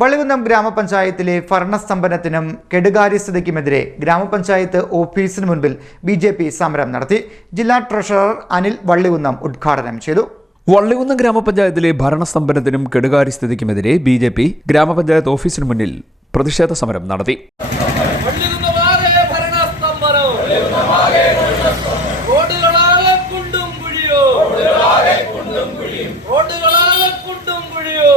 വള്ളികുന്നം ഗ്രാമപഞ്ചായത്തിലെ ഭരണസ്തംഭനത്തിനും കെടുകാര്യസ്ഥതയ്ക്കുമെതിരെ ഗ്രാമപഞ്ചായത്ത് ഓഫീസിന് മുൻപിൽ ബി ജെ പി സമരം നടത്തി. ജില്ലാ ട്രഷറർ അനിൽ വള്ളികുന്നം ഉദ്ഘാടനം ചെയ്തു. വള്ളികുന്നം ഗ്രാമപഞ്ചായത്തിലെ ഭരണസ്തംഭനത്തിനും കെടുകാര്യസ്ഥിതിക്കുമെതിരെ ബി ജെ പി ഗ്രാമപഞ്ചായത്ത് ഓഫീസിന് മുന്നിൽ പ്രതിഷേധ സമരം നടത്തി. കുഴിയോ?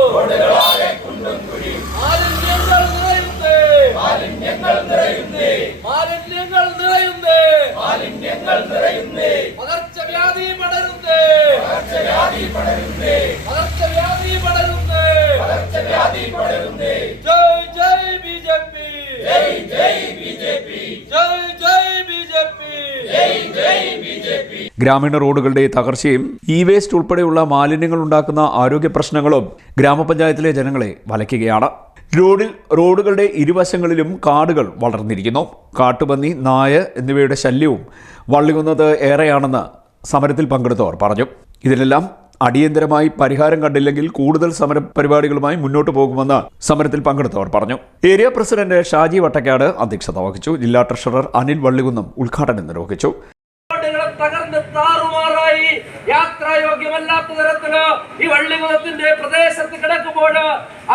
മാലിന്യങ്ങൾ നിറയുന്നേ. മാലിന്യങ്ങൾ നിറയുന്നേ. ഗ്രാമീണ റോഡുകളുടെ തകർച്ചയും ഇ വേസ്റ്റ് ഉൾപ്പെടെയുള്ള മാലിന്യങ്ങൾ ഉണ്ടാക്കുന്ന ആരോഗ്യ പ്രശ്നങ്ങളും ഗ്രാമപഞ്ചായത്തിലെ ജനങ്ങളെ വലയ്ക്കുകയാണ്. റോഡിൽ റോഡുകളുടെ ഇരുവശങ്ങളിലും കാടുകൾ വളർന്നിരിക്കുന്നു. കാട്ടുപന്നി നായ എന്നിവയുടെ ശല്യവും വള്ളികുന്നത് ഏറെയാണെന്ന് സമരത്തിൽ പങ്കെടുത്തവർ പറഞ്ഞു. ഇതിനെല്ലാം അടിയന്തരമായി പരിഹാരം കണ്ടില്ലെങ്കിൽ കൂടുതൽ സമര പരിപാടികളുമായി മുന്നോട്ട് പോകുമെന്ന് സമരത്തിൽ പങ്കെടുത്തവർ പറഞ്ഞു. ഏരിയ പ്രസിഡന്റ് ഷാജി വട്ടക്കാട് അധ്യക്ഷത വഹിച്ചു. ജില്ലാ ട്രഷറർ അനിൽ വള്ളികുന്നം ഉദ്ഘാടനം നിർവഹിച്ചു. തകർന്ന് താറുമാറായി യാത്രായോഗ്യമല്ലാത്ത തരത്തിൽ ഈ വള്ളികുളത്തിന്റെ പ്രദേശത്ത് കിടക്കുമ്പോൾ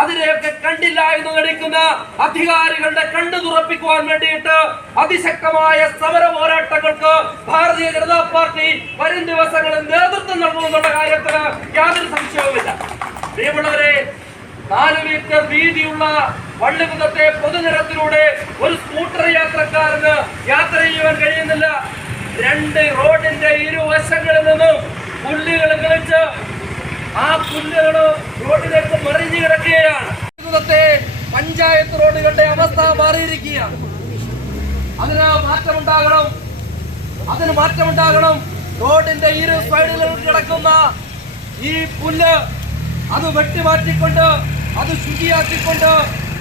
അതിനെയൊക്കെ കണ്ടില്ല എന്ന് നടിക്കുന്ന അധികാരികളുടെ കണ്ണു തുറപ്പിക്കുവാൻ വേണ്ടിയിട്ട് അതിശക്തമായ സമര പോരാട്ടങ്ങൾക്ക് ഭാരതീയ ജനതാ പാർട്ടി വരും ദിവസങ്ങളിൽ നേതൃത്വം നൽകുമെന്നുള്ള കാര്യത്തിന് യാതൊരു സംശയവുമില്ല. പ്രിയമുള്ളവരെ നാല് മീറ്റർ വീതിയുള്ള വള്ളികുന്നത്തെ പൊതുനിരത്തിലൂടെ ഒരു സ്കൂട്ടർ യാത്രക്കാരന് യാത്ര ചെയ്യുവാൻ കഴിയുന്നില്ല. രണ്ട് റോഡിന്റെ ഇരുവശങ്ങളിൽ നിന്നും പുല്ലുകൾ കളിച്ച് ആ പുല്ലുകൾ റോഡിലേക്ക് മറിഞ്ഞു കിടക്കുകയാണ്. പഞ്ചായത്ത് റോഡുകളുടെ അവസ്ഥ മാറിയിരിക്കുകയാണ്. അതിന് മാറ്റമുണ്ടാകണം. അതിന് മാറ്റമുണ്ടാകണം. റോഡിന്റെ ഇരു സൈഡുകളിൽ കിടക്കുന്ന ഈ പുല്ല് അത് വെട്ടിമാറ്റിക്കൊണ്ട് അത് ശുചിയാക്കിക്കൊണ്ട്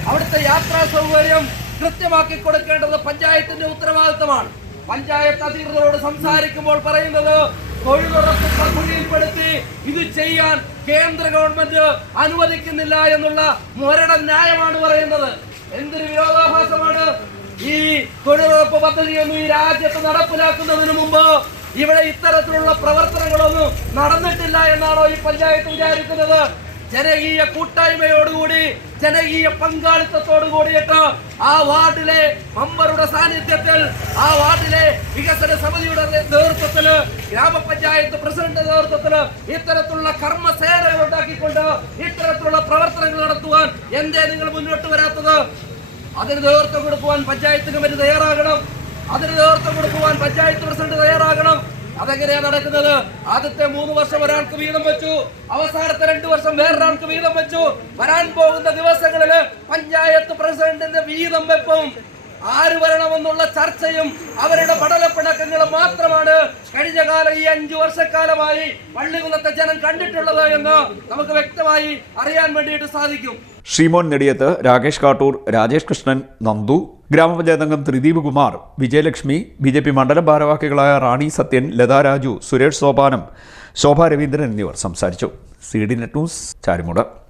അവിടുത്തെ യാത്രാ സൗകര്യം കൃത്യമാക്കി കൊടുക്കേണ്ടത് പഞ്ചായത്തിന്റെ ഉത്തരവാദിത്തമാണ്. പഞ്ചായത്ത് അധികൃതരോട് സംസാരിക്കുമ്പോൾ പറയുന്നത് തൊഴിലുറപ്പ് പദ്ധതിയിൽപ്പെടുത്തി ഇത് ചെയ്യാൻ കേന്ദ്ര ഗവൺമെന്റ് അനുവദിക്കുന്നില്ല എന്നുള്ള മുരട ന്യായമാണ് പറയുന്നത്. എന്തൊരു വിരോധാഭാസമാണ്? ഈ തൊഴിലുറപ്പ് പദ്ധതിയൊന്നും ഈ രാജ്യത്ത് നടപ്പിലാക്കുന്നതിന് മുമ്പ് ഇവിടെ ഇത്തരത്തിലുള്ള പ്രവർത്തനങ്ങളൊന്നും നടന്നിട്ടില്ല എന്നാണോ ഈ പഞ്ചായത്ത് വിചാരിക്കുന്നത്? ജനകീയ കൂട്ടായ്മയോടുകൂടി ജനകീയ പങ്കാളിത്തത്തോടു കൂടിയിട്ട് ആ വാർഡിലെ മെമ്പറുടെ സാന്നിധ്യത്തിൽ ആ വാർഡിലെ വികസന സമിതിയുടെ നേതൃത്വത്തിൽ ഗ്രാമപഞ്ചായത്ത് പ്രസിഡന്റ് നേതൃത്വത്തിൽ ഇത്തരത്തിലുള്ള കർമ്മസേനകൾ ഉണ്ടാക്കിക്കൊണ്ട് ഇത്തരത്തിലുള്ള പ്രവർത്തനങ്ങൾ നടത്തുവാൻ എന്തേ നിങ്ങൾ മുന്നോട്ട് വരാത്തത്? അതിന് നേതൃത്വം കൊടുക്കുവാൻ പഞ്ചായത്ത് കമ്മിറ്റി തയ്യാറാകണം. അതിന് നേതൃത്വം കൊടുക്കുവാൻ പഞ്ചായത്ത് പ്രസിഡന്റ് തയ്യാറാകണം. അതെങ്ങനെയാ നടക്കുന്നത്? ആദ്യത്തെ മൂന്ന് വർഷം ഒരാൾക്ക് വീതം വെച്ചു. അവസാനത്തെ രണ്ടു വർഷം വേറൊരാൾക്ക് വീതം വെച്ചു. വരാൻ പോകുന്ന ദിവസങ്ങളിൽ പഞ്ചായത്ത് പ്രസിഡന്റിന്റെ വീതം വെപ്പും. ആര് വരണമെന്നുള്ള ചർച്ചയും അവരുടെ പടലപ്പിണക്കങ്ങളും മാത്രമാണ് കഴിഞ്ഞ കാലം ഈ അഞ്ചു വർഷക്കാലമായി പള്ളികുന്നത്തെ ജനം കണ്ടിട്ടുള്ളത് എന്ന് നമുക്ക് വ്യക്തമായി അറിയാൻ വേണ്ടിയിട്ട് സാധിക്കും. ശ്രീമോൻ നെടിയത്ത് രാകേഷ് കാട്ടൂർ രാജേഷ് കൃഷ്ണൻ നന്ദു ഗ്രാമപഞ്ചായത്ത് അംഗം Trideep Kumar Vijayalakshmi B J P മണ്ഡലം ഭാരവാഹികളായ റാണി സത്യൻ ലതാ രാജു സുരേഷ് സോപാനം ശോഭ രവീന്ദ്രൻ എന്നിവർ സംസാരിച്ചു. C D net news ചാരിമുട്.